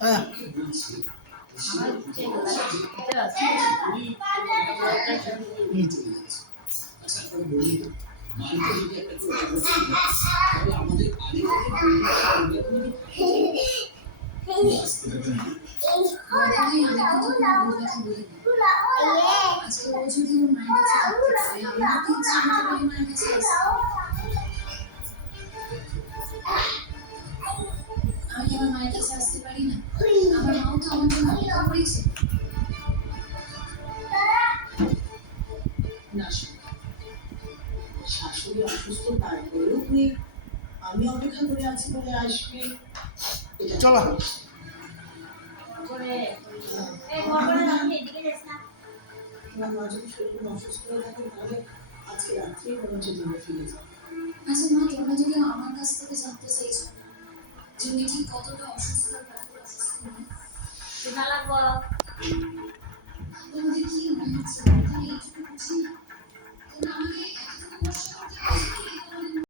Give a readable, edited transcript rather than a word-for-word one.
হ্যাঁ আমি আমার মায়ের কাছে আসতে পারি না? আমার মাও তো আমার জন্য অপেক্ষা করেছে। না শাশুড়ি অসুস্থ, তারপরেও তুই আমি অপেক্ষা করে আছি বলে আসবি, চলো তোমার মা যদি শরীর অসুস্থ হয়ে থাকে তাহলে আজকে রাত্রেই মনে হচ্ছে তুমি ফিরে যাও। আচ্ছা মা, তোমরা যদি আমার কাছ থেকে জানতে চাইছো যে উনি ঠিক কতটা অসুস্থ, কতটা অসুস্থ নয়, আমাদের কি মনে হচ্ছে